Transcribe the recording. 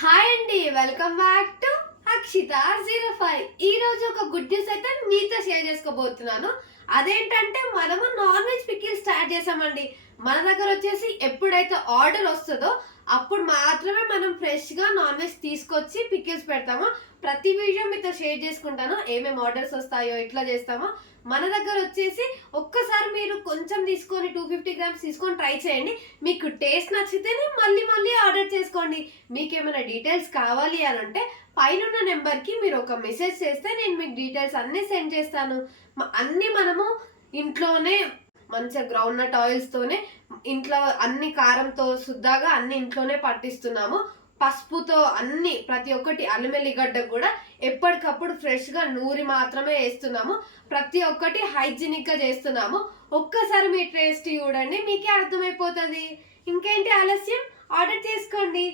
Hi అండి, welcome back to Akshita 05. ఈ రోజు ఒక గుడ్ న్యూస్ అయితే మీతో షేర్ చేసుకోబోతున్నాను. అదేంటంటే మనము నాన్ వెజ్ పికిల్ స్టార్ట్ చేసామండి. మన దగ్గర వచ్చేసి ఎప్పుడైతే ఆర్డర్ వస్తుందో అప్పుడు మాత్రమే మనం ఫ్రెష్గా నాన్ వెజ్ తీసుకొచ్చి పికిల్స్ పెడతాము. ప్రతి వీడియో మీతో షేర్ చేసుకుంటాను, ఏమేమి ఆర్డర్స్ వస్తాయో ఇట్లా చేస్తామో. మన దగ్గర వచ్చేసి ఒక్కసారి మీరు కొంచెం తీసుకొని 250 గ్రామ్స్ తీసుకొని ట్రై చేయండి. మీకు టేస్ట్ నచ్చితేనే మళ్ళీ మళ్ళీ ఆర్డర్ చేసుకోండి. మీకు ఏమైనా డీటెయిల్స్ కావాలి అని అంటే పైన నెంబర్కి మీరు ఒక మెసేజ్ చేస్తే నేను మీకు డీటెయిల్స్ అన్నీ సెండ్ చేస్తాను. అన్నీ మనము ఇంట్లోనే మంచిగా గ్రౌండ్ నట్ ఆయిల్స్తోనే ఇంట్లో అన్ని కారంతో శుద్ధగా అన్ని ఇంట్లోనే పట్టిస్తున్నాము. పసుపుతో అన్ని ప్రతి ఒక్కటి అల్లం ఎల్లిగడ్డ కూడా ఎప్పటికప్పుడు ఫ్రెష్గా నూరి మాత్రమే వేస్తున్నాము. ప్రతి ఒక్కటి హైజీనిక్గా చేస్తున్నాము. ఒక్కసారి మీ టేస్ట్ చూడండి, మీకే అర్థమైపోతుంది. ఇంకేంటి ఆలస్యం, ఆర్డర్ చేసుకోండి.